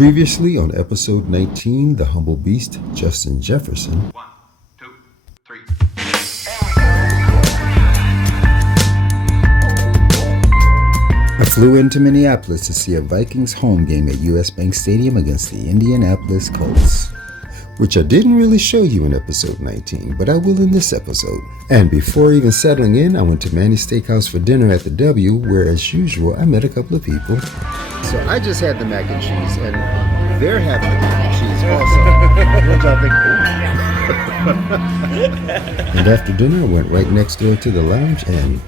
Previously on episode 19, the humble beast, Justin Jefferson. 1, 2, 3. I flew into Minneapolis to see a Vikings home game at US Bank Stadium against the Indianapolis Colts, which I didn't really show you in episode 19, but I will in this episode. And before even settling in, I went to Manny's Steakhouse for dinner at the W, where as usual, I met a couple of people. So I just had the mac and cheese, and they're having the mac and cheese also. And after dinner, I went right next door to the lounge and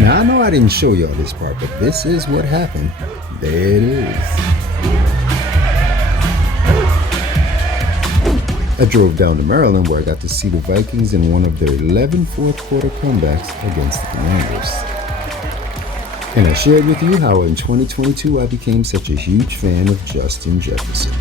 Now I know I didn't show y'all this part, but this is what happened. There it is. I drove down to Maryland where I got to see the Vikings in one of their 11 fourth quarter comebacks against the Commanders. And I shared with you how in 2022 I became such a huge fan of Justin Jefferson.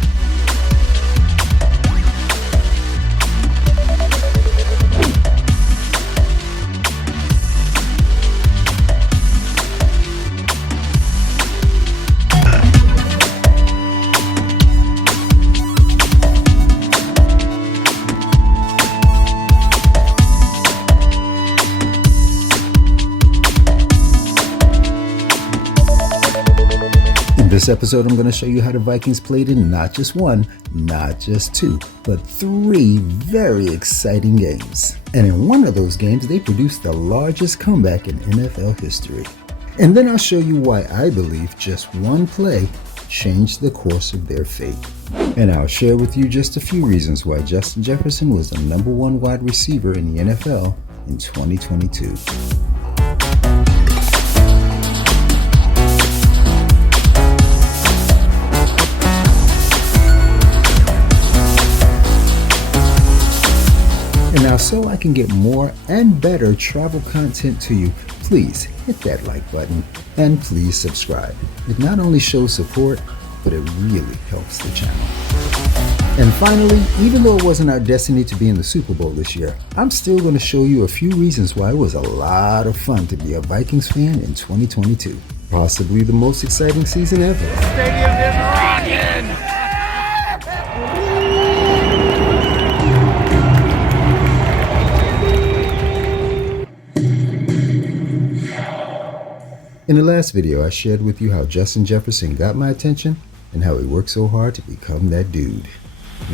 In this episode, I'm going to show you how the Vikings played in not just one, not just two, but three very exciting games. And in one of those games, they produced the largest comeback in NFL history. And then I'll show you why I believe just one play changed the course of their fate. And I'll share with you just a few reasons why Justin Jefferson was the number one wide receiver in the NFL in 2022. And now so I can get more and better travel content to you, please hit that like button and please subscribe. It not only shows support, but it really helps the channel. And finally, even though it wasn't our destiny to be in the Super Bowl this year, I'm still going to show you a few reasons why it was a lot of fun to be a Vikings fan in 2022. Possibly the most exciting season ever. Stadium is rocking! In the last video, I shared with you how Justin Jefferson got my attention and how he worked so hard to become that dude.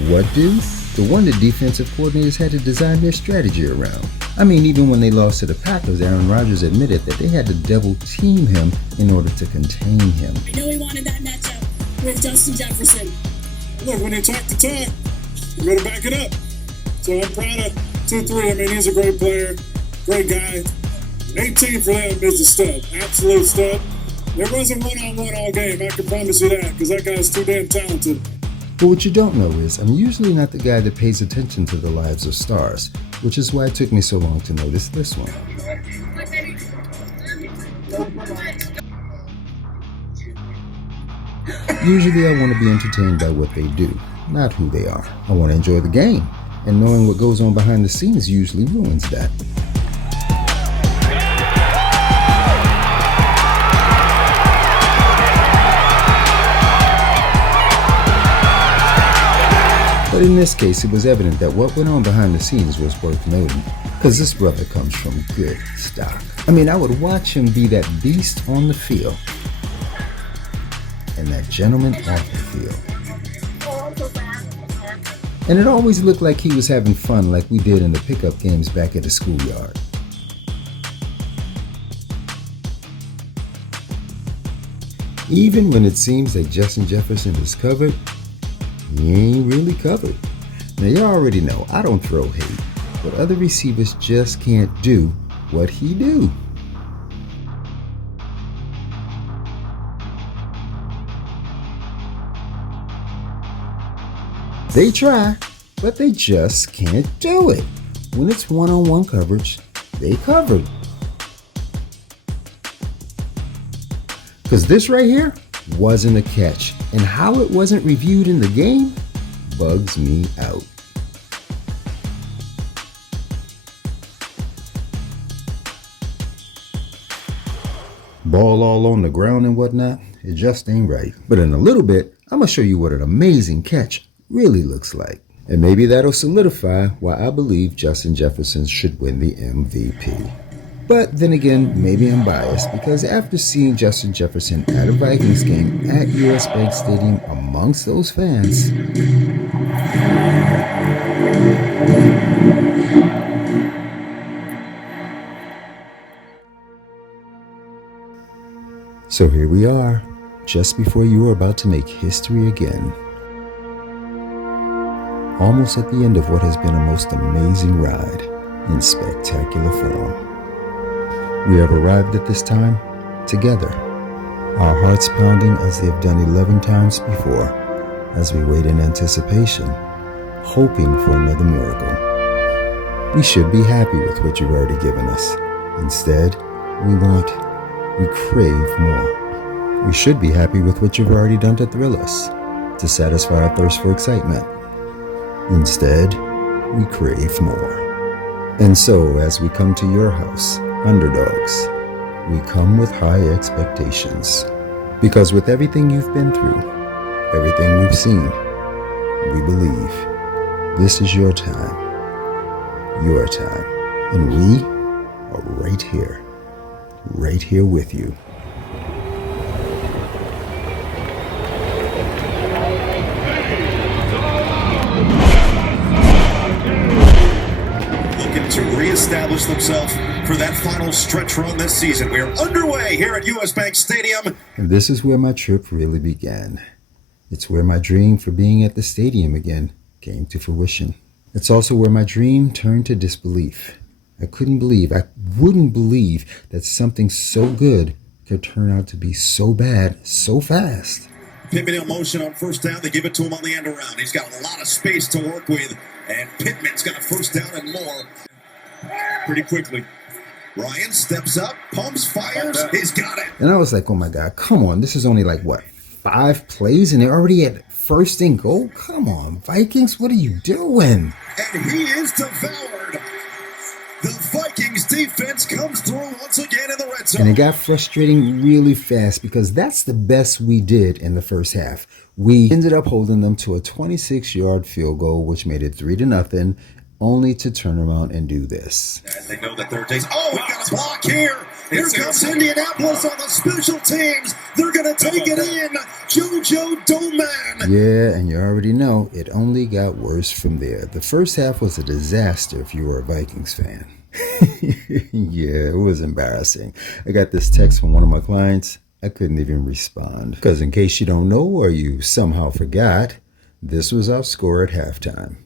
What dude? The one the defensive coordinators had to design their strategy around. I mean, even when they lost to the Packers, Aaron Rodgers admitted that they had to double team him in order to contain him. I know he wanted that matchup with Justin Jefferson. Look, when they talk the talk, you gotta back it up. So I'm proud of 2-3. I mean, he's a great player, great guy. 18 for them is a stud, absolute stud. There wasn't one-on-one all game, I can promise you that, because that guy's too damn talented. But what you don't know is, I'm usually not the guy that pays attention to the lives of stars, which is why it took me so long to notice this one. Usually I want to be entertained by what they do, not who they are. I want to enjoy the game, and knowing what goes on behind the scenes usually ruins that. But in this case, it was evident that what went on behind the scenes was worth noting, because this brother comes from good stock. I mean, I would watch him be that beast on the field and that gentleman off the field. And it always looked like he was having fun like we did in the pickup games back at the schoolyard. Even when it seems that Justin Jefferson is covered, he ain't really covered. Now you already know I don't throw hate, but other receivers just can't do what he do. They try, but they just can't do it. When it's one-on-one coverage, they covered. Because this right here wasn't a catch, and how it wasn't reviewed in the game bugs me out. ball all on the ground and whatnot. It just ain't right. But in a little bit, I'm going to show you what an amazing catch really looks like. And maybe that'll solidify why I believe Justin Jefferson should win the MVP. But then again, maybe I'm biased because after seeing Justin Jefferson at a Vikings game at US Bank Stadium amongst those fans, so here we are, just before you are about to make history again. Almost at the end of what has been a most amazing ride in spectacular form. We have arrived at this time together, our hearts pounding as they have done 11 times before, as we wait in anticipation, hoping for another miracle. We should be happy with what you've already given us. Instead, we crave more. We should be happy with what you've already done to thrill us, to satisfy our thirst for excitement. Instead, we crave more. And so, as we come to your house, underdogs, we come with high expectations. Because with everything you've been through, everything we've seen, we believe this is your time, and we are right here with you. Looking to reestablish themselves for that final stretch run this season. We are underway here at US Bank Stadium. And this is where my trip really began. It's where my dream for being at the stadium again came to fruition. It's also where my dream turned to disbelief. I wouldn't believe that something so good could turn out to be so bad so fast. Pittman in motion on first down. They give it to him on the end around. He's got a lot of space to work with, and Pittman's got a first down and more pretty quickly. Ryan steps up, pumps, fires. He's got it. And I was like, oh my God, come on. This is only like, 5 plays and they're already at first and goal? Come on, Vikings, what are you doing? And he is devoured. The Vikings defense comes through once again in the red zone. And it got frustrating really fast because that's the best we did in the first half. We ended up holding them to a 26-yard field goal, which made it 3-0, only to turn around and do this. And they know that third days. Oh, we got a block here. Here comes Indianapolis on the special teams. They're going to take it in. JoJo Doman. Yeah, and you already know it only got worse from there. The first half was a disaster if you were a Vikings fan. Yeah, it was embarrassing. I got this text from one of my clients. I couldn't even respond. Because in case you don't know or you somehow forgot, this was our score at halftime.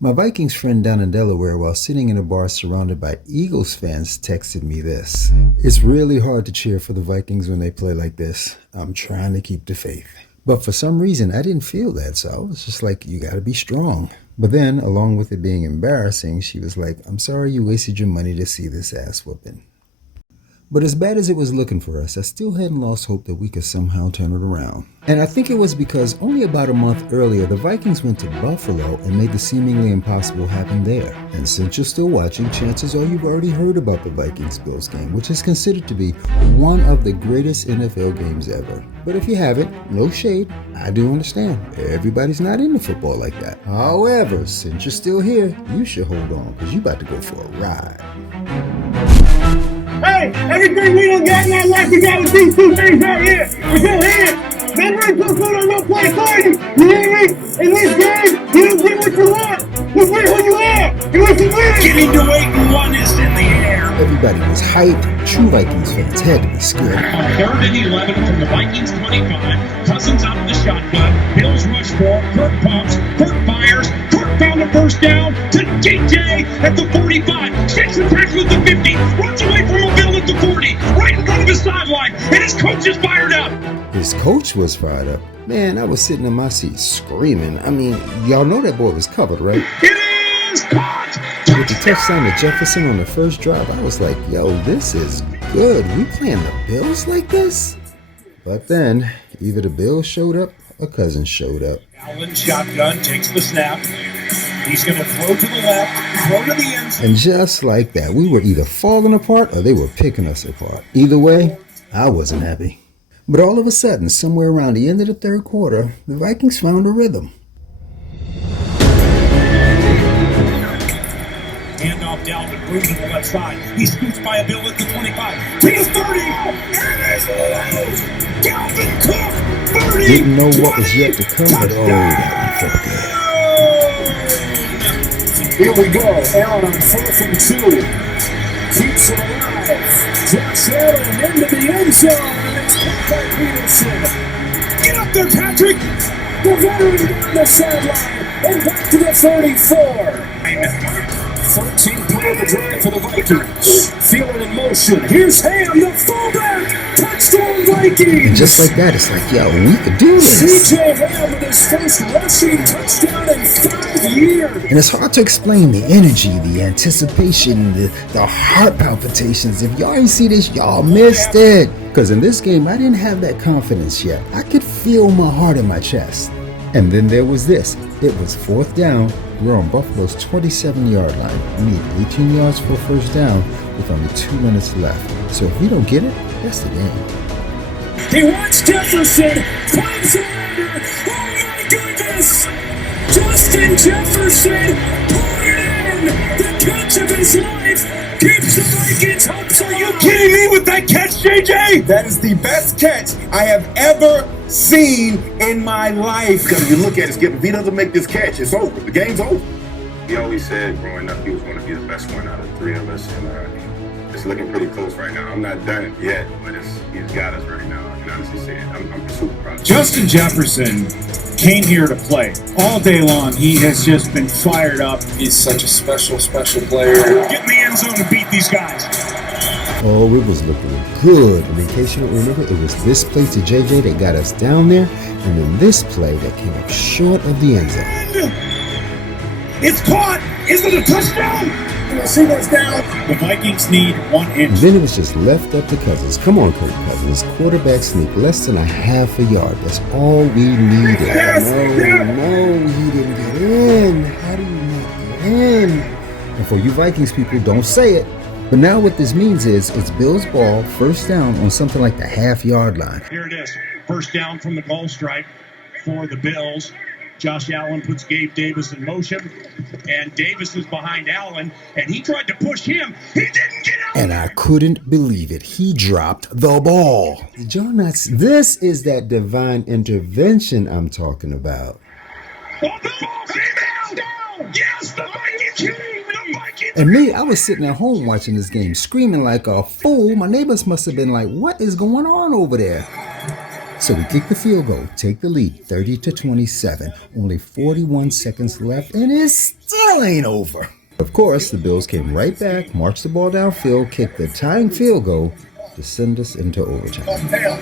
My Vikings friend down in Delaware, while sitting in a bar surrounded by Eagles fans, texted me this. It's really hard to cheer for the Vikings when they play like this. I'm trying to keep the faith. But for some reason, I didn't feel that, so I was just like, you gotta be strong. But then, along with it being embarrassing, she was like, I'm sorry you wasted your money to see this ass whooping. But as bad as it was looking for us, I still hadn't lost hope that we could somehow turn it around. And I think it was because only about a month earlier, the Vikings went to Buffalo and made the seemingly impossible happen there. And since you're still watching, chances are you've already heard about the Vikings-Bills game, which is considered to be one of the greatest NFL games ever. But if you haven't, no shade, I do understand. Everybody's not into football like that. However, since you're still here, you should hold on, because you're about to go for a ride. Hey, everything we done got in our life, we got with these two things right here. With your hands. Then we're going to play for you. You hear me? In this game, you don't get what you want. You get who you are. And what you win. Getting to 8-1 is in the air. Everybody was hyped. True Vikings fans had to be scared. 3rd and 11 from the Vikings 25. Cousins out of the shotgun. Bills rush for. Kirk pumps. Kirk fires. Kirk found the first down to DJ at the 45. Shakes the tackle at the 50. Runs away from a Bill at the 40. Right in front of his sideline. And his coach is fired up. His coach was fired up. Man, I was sitting in my seat screaming. I mean, y'all know that boy was covered, right? It is caught. With the touchdown to Jefferson on the first drive, I was like, yo, this is good. We playing the Bills like this? But then, either the Bills showed up or Cousins showed up. Allen shotgun takes the snap. He's going to throw to the left, throw to the end zone. And just like that, we were either falling apart or they were picking us apart. Either way, I wasn't happy. But all of a sudden, somewhere around the end of the third quarter, the Vikings found a rhythm. Handoff Dalvin, moving to the left side. He scoots by a Bill at the 25. To the 30. And it's loose. Dalvin Cook, 30. Didn't know what was yet to come, but oh, that felt good. Here we go. Allen on 4th and 2. Keeps it alive. Josh Allen into the end zone. It's caught by Peterson. Get up there, Patrick. The veteran down the sideline and back to the 34. 13th play of the drive for the Vikings. Feeling in motion. Here's Ham, the fullback. Touchdown, Vikings. And just like that, it's like, yo, we could do this. C.J. Ham with his first rushing touchdown in 5 years. And it's hard to explain the energy, the anticipation, the heart palpitations. If y'all ain't see this, y'all missed it. Because in this game, I didn't have that confidence yet. I could feel my heart in my chest. And then there was this. It was 4th down. We're on Buffalo's 27-yard line. We need 18 yards for a first down with only 2 minutes left. So if we don't get it, that's the game. He wants Jefferson. Comes under. Oh my goodness! Justin Jefferson put it in. The catch of his life. Keeps the Vikings hopes alive. Are you kidding me with that catch, JJ? That is the best catch I have ever seen in my life. Because if you look at it, Skip, if he doesn't make this catch, it's over. The game's over. He always said growing up he was going to be the best one out of the three of us, and it's looking pretty close right now. I'm not done it yet, but he's got us right now. I can honestly say it. I'm super proud. Justin Jefferson came here to play all day long. He has just been fired up. He's such a special, special player. Get in the end zone and beat these guys. Oh, it was looking good. And in case you don't remember, it was this play to JJ that got us down there, and then this play that came up short of the end zone. It's caught! Is it a touchdown? See what's down. The Vikings need 1 inch. And then it was just left up to Cousins. Come on, Kirk Cousins. Quarterback sneak less than a half a yard. That's all we needed. No, he didn't get in. How do you not get in? And for you Vikings people, don't say it. But now what this means is it's Bills ball, first down on something like the half-yard line. Here it is. First down from the goal stripe for the Bills. Josh Allen puts Gabe Davis in motion, and Davis is behind Allen, and he tried to push him. He didn't get out. And I couldn't believe it. He dropped the ball. Did y'all not see? This is that divine intervention I'm talking about. Oh, the ball came down. Yes, the Vikings came. The Vikings. And me, I was sitting at home watching this game, screaming like a fool. My neighbors must have been like, what is going on over there? So we kick the field goal, take the lead, 30-27. Only 41 seconds left, and it still ain't over. Of course, the Bills came right back, marched the ball downfield, kicked the tying field goal to send us into overtime. Tail.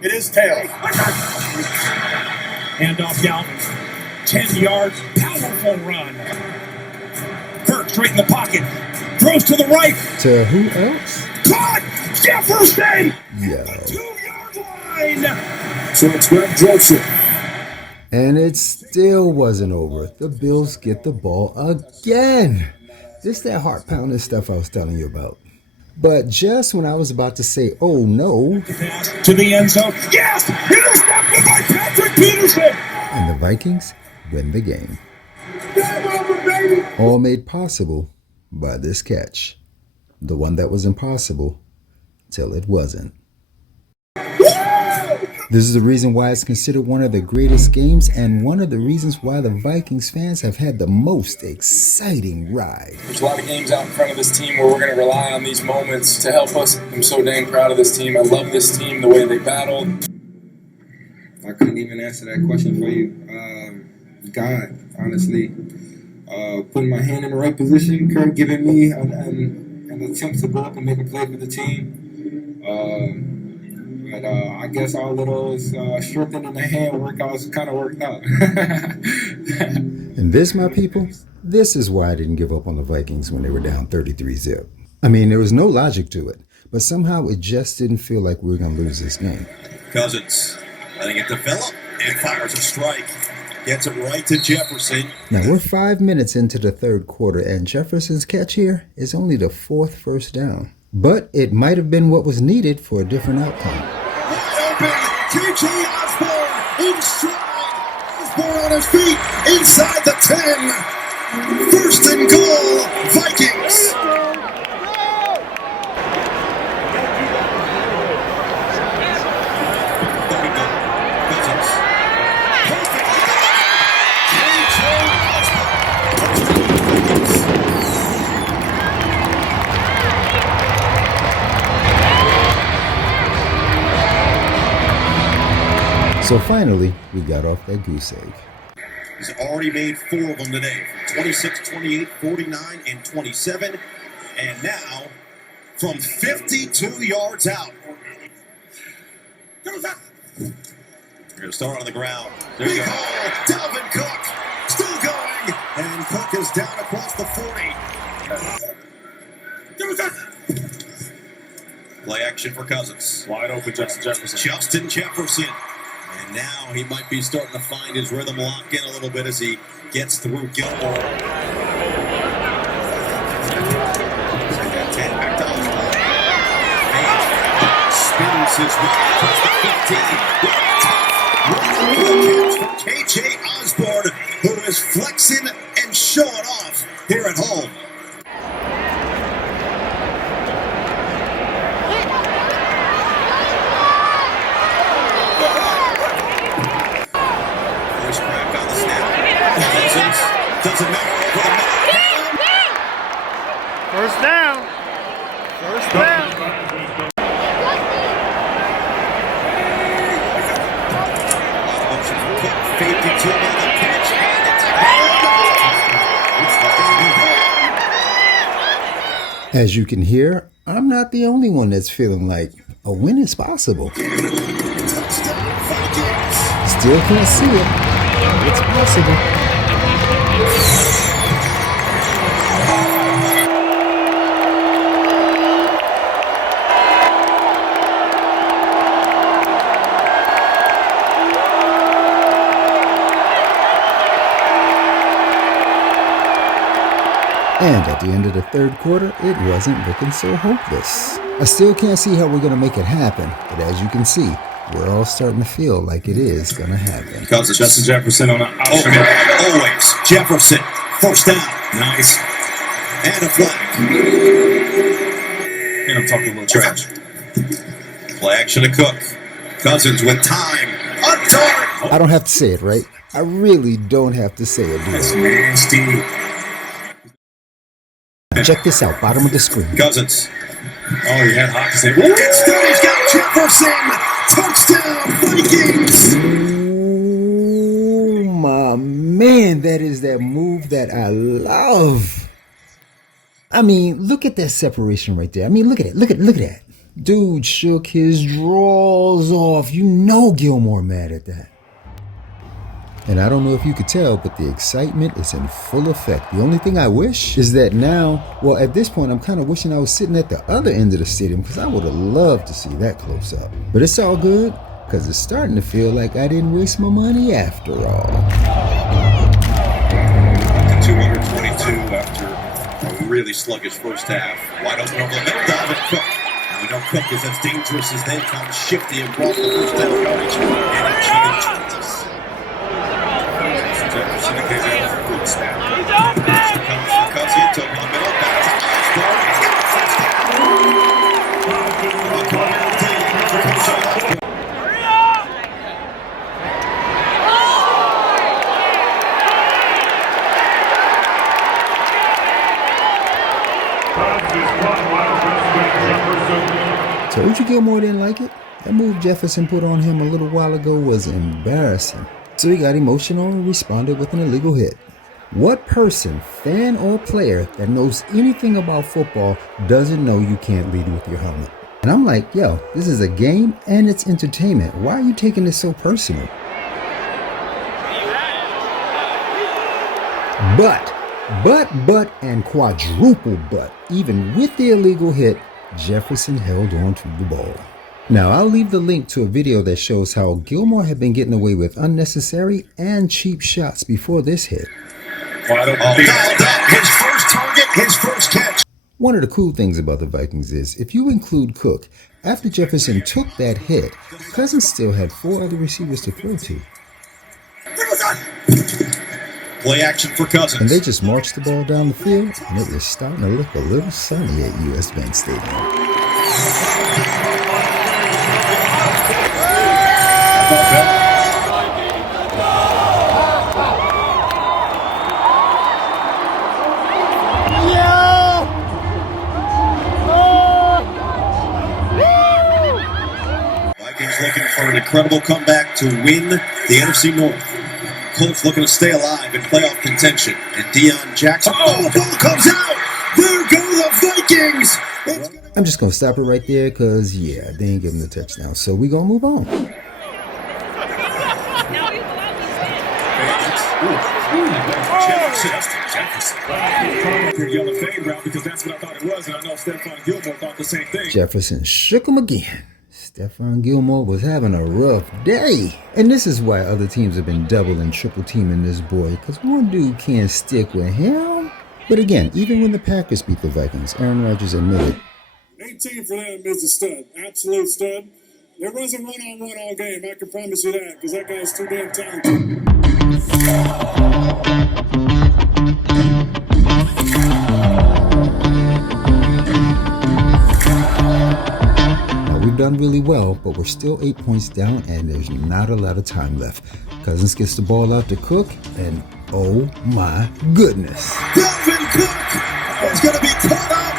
It is tail. Handoff Dalvin. 10 yards, powerful run. Kirk straight in the pocket. Throws to the right. To who else? Caught! Jefferson! Yo. 2-yard line! So it's Greg Joseph. And it still wasn't over. The Bills get the ball again. This that heart-pounding stuff I was telling you about. But just when I was about to say, oh no. Pass to the end zone. Yes! Intercepted by Patrick Peterson! And the Vikings win the game. All made possible by this catch. The one that was impossible till it wasn't. This is the reason why it's considered one of the greatest games and one of the reasons why the Vikings fans have had the most exciting ride. There's a lot of games out in front of this team where we're going to rely on these moments to help us. I'm so dang proud of this team. I love this team, the way they battled. I couldn't even answer that question for you. God, honestly. Putting my hand in the right position, Kirk giving me an attempt to go up and make a play for the team. But I guess our little strengthening the hand workouts kind of worked out. And this, my people, this is why I didn't give up on the Vikings when they were down 33-0. I mean, there was no logic to it, but somehow it just didn't feel like we were going to lose this game. Cousins letting it develop and fires a strike. Gets it right to Jefferson. Now, we're 5 minutes into the third quarter, and Jefferson's catch here is only the 4th first down. But it might have been what was needed for a different outcome. Open, J.J. Osborne in stride. Osborne on his feet, inside the 10. First and goal, Vikings. So finally, we got off that goose egg. He's already made 4 of them today, from 26, 28, 49, and 27. And now, from 52 yards out. We're going to start on the ground. There you go. Dalvin Cook, still going. And Cook is down across the 40. Play action for Cousins. Wide open, Justin Jefferson. Justin Jefferson. And now he might be starting to find his rhythm lock in a little bit as he gets through Gilmore. Spins his way across the 15. From K.J. Osborne, who is flexing and showing off here at home. Doesn't matter over the middle. First down. First down. As you can hear, I'm not the only one that's feeling like a win is possible. Still can't see it. It's possible. And at the end of the third quarter, it wasn't looking so hopeless. I still can't see how we're going to make it happen, but as you can see, we're all starting to feel like it is going to happen. Because Justin Jefferson on the outside. Always Jefferson. First down. Nice. And a flag. And I'm talking a little trash. Play action to Cook. Cousins with time. A dart. I don't have to say it, right? I really don't have to say it, do I? That's nasty. Check this out, bottom of the screen. Cousins. Oh, he had Hawkins. He's got Jefferson. Touchdown, Vikings. Oh, my man, that is that move that I love. I mean, look at that separation right there. I mean, look at it. Look at that. Dude shook his drawers off. You know Gilmore mad at that. And I don't know if you could tell, but the excitement is in full effect. The only thing I wish is that now, well, at this point, I'm kind of wishing I was sitting at the other end of the stadium because I would have loved to see that close up. But it's all good because it's starting to feel like I didn't waste my money after all. 222 after a really sluggish first half. Wide open over the middle, Dalvin Cook. And we know Cook is as dangerous as they come, shifty across the first down yardage. And actually the 20. Jefferson occasionally for a good snap. He's open! Cousins over the middle. Hurry up! Told you Gilmore didn't like it. That move Jefferson put on him a little while ago was embarrassing. So he got emotional and responded with an illegal hit. What person, fan or player, that knows anything about football doesn't know you can't lead with your helmet? And I'm like, yo, this is a game and it's entertainment. Why are you taking this so personal? But, and quadruple but, even with the illegal hit, Jefferson held on to the ball. Now, I'll leave the link to a video that shows how Gilmore had been getting away with unnecessary and cheap shots before this hit. His first target, his first catch. One of the cool things about the Vikings is, if you include Cook, after Jefferson took that hit, Cousins still had 4 other receivers to throw to. Play action for Cousins. And they just marched the ball down the field, and it was starting to look a little sunny at US Bank Stadium. Vikings looking for an incredible comeback to win the NFC North. Colts looking to stay alive in playoff contention. And Deion Jackson. Oh, the ball comes out! There go the Vikings! I'm just going to stop it right there because, yeah, they ain't giving the touchdown. So we're going to move on. Justin Jefferson. Yellow fade route because that's what I thought it was, and I know Stephon Gilmore thought the same thing. Jefferson shook him again. Stephon Gilmore was having a rough day. And this is why other teams have been double and triple teaming this boy, because one dude can't stick with him. But again, even when the Packers beat the Vikings, Aaron Rodgers admitted, 18 for them is a stud, absolute stud. There wasn't one-on-one all game, I can promise you that, because that guy's too damn talented. We've done really well, but we're still 8 points down and there's not a lot of time left. Cousins gets the ball out to Cook, and oh my goodness. Dalvin Cook is going to be caught up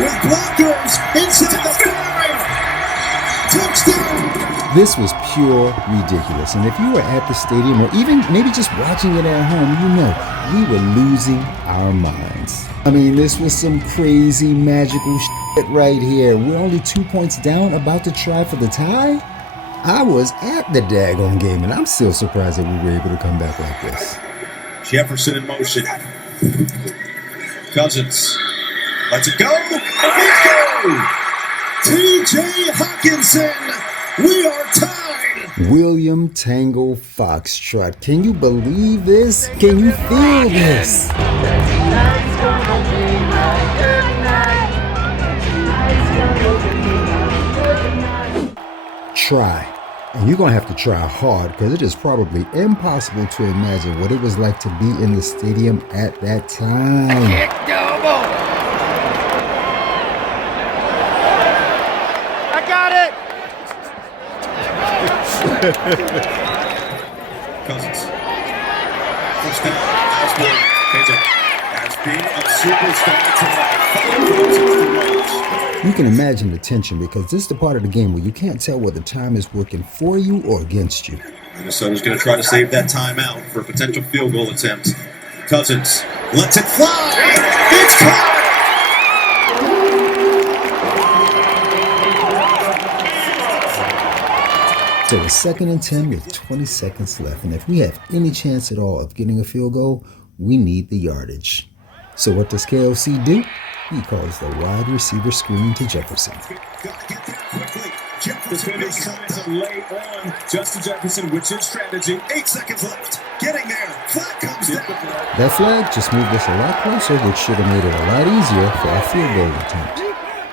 with blockers inside the 5. Touchdown. This was pure ridiculous. And if you were at the stadium or even maybe just watching it at home, you know, we were losing our minds. I mean, this was some crazy magical shit right here. We're only 2 points down, about to try for the tie. I was at the daggone game, and I'm still surprised that we were able to come back like this. Jefferson in motion. Cousins lets it go. T.J. Hawkinson. We are tied. William Tango Foxtrot. Can you believe this? Can you feel this? Try. And you're going to have to try hard because it is probably impossible to imagine what it was like to be in the stadium at that time. I got it! Cousins. First down. As being a superstar tonight. You can imagine the tension because this is the part of the game where you can't tell whether time is working for you or against you. Minnesota's going to try to save that timeout for a potential field goal attempt. Cousins lets it fly. It's caught. So it's 2nd and 10 with 20 seconds left. And if we have any chance at all of getting a field goal, we need the yardage. So what does KOC do? He calls the wide receiver screen to Jefferson. Jefferson late on Justin Jefferson, which is strategy. 8 seconds left. Getting there. Flag comes down. That flag just moved us a lot closer, which should have made it a lot easier for our field goal attempt.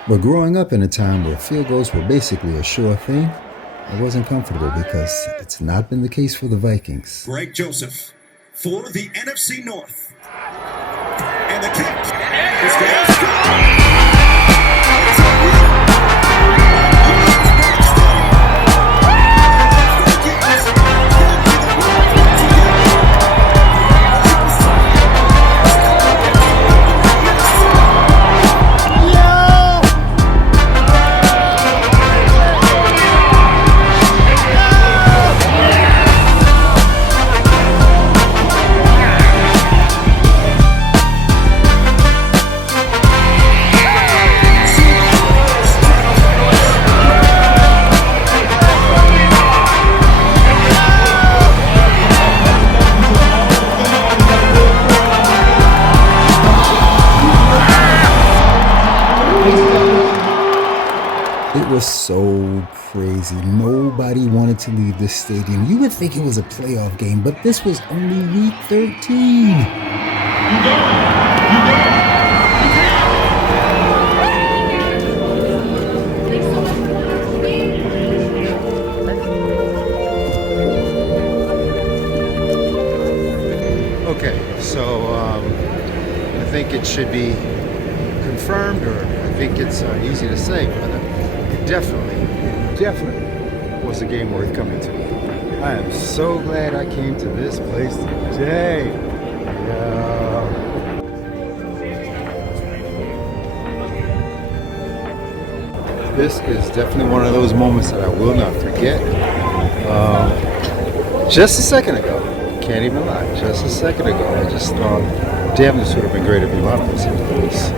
But growing up in a time where field goals were basically a sure thing, I wasn't comfortable because it's not been the case for the Vikings. Greg Joseph for the NFC North. And the kick. It was so crazy. Nobody wanted to leave this stadium. You would think it was a playoff game, but this was only week 13. it should be confirmed, or I think it's easy to say, but it definitely was a game worth coming to. I am so glad I came to this place today. This is definitely one of those moments that I will not forget. Just a second ago, can't even lie, just a second ago, I just thought, damn, this would have been great if Milano was in the place.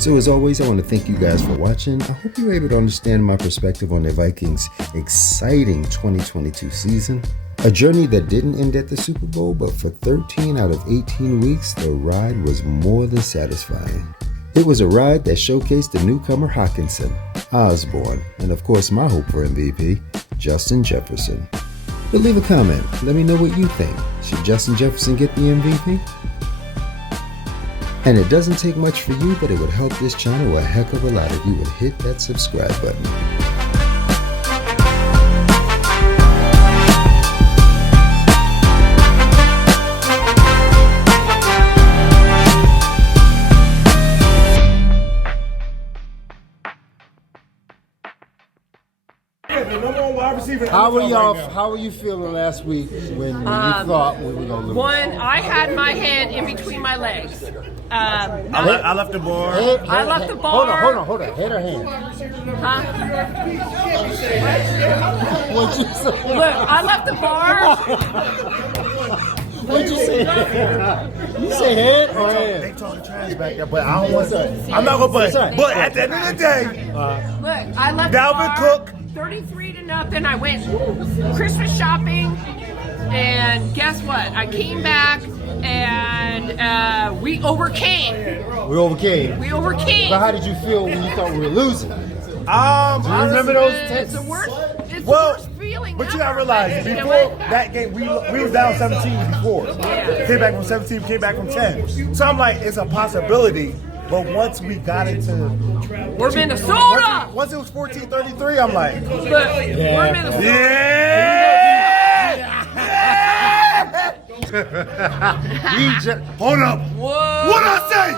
So as always, I want to thank you guys for watching. I hope you were able to understand my perspective on the Vikings' exciting 2022 season. A journey that didn't end at the Super Bowl, but for 13 out of 18 weeks, the ride was more than satisfying. It was a ride that showcased the newcomer Hawkinson, Osborne, and of course my hope for MVP, Justin Jefferson. But leave a comment, let me know what you think. Should Justin Jefferson get the MVP? And it doesn't take much for you, but it would help this channel a heck of a lot if you would hit that subscribe button. How were you feeling last week when you thought we were going to lose? One, I had my hand in between my legs. I left the bar. I left the bar. Hold on. Head or hand? Huh? What'd you say? Look, I left the bar. What'd you say? You say head or hand? They talking trash back there, but I don't want to. I'm not going to put. But at the end of the day, look, I left Dalvin the bar. Cook. 33-0. I went Christmas shopping, and guess what? I came back, and we overcame. We overcame. But how did you feel when you thought we were losing? Do you remember those texts? It's the worst feeling. But you gotta realize, before that game, we was down 17 before. Came back from 17, came back from 10. So I'm like, it's a possibility. But once we got into we're Minnesota. Once it was 14-33, I'm like, we're Minnesota. Hold up. Whoa. What I say?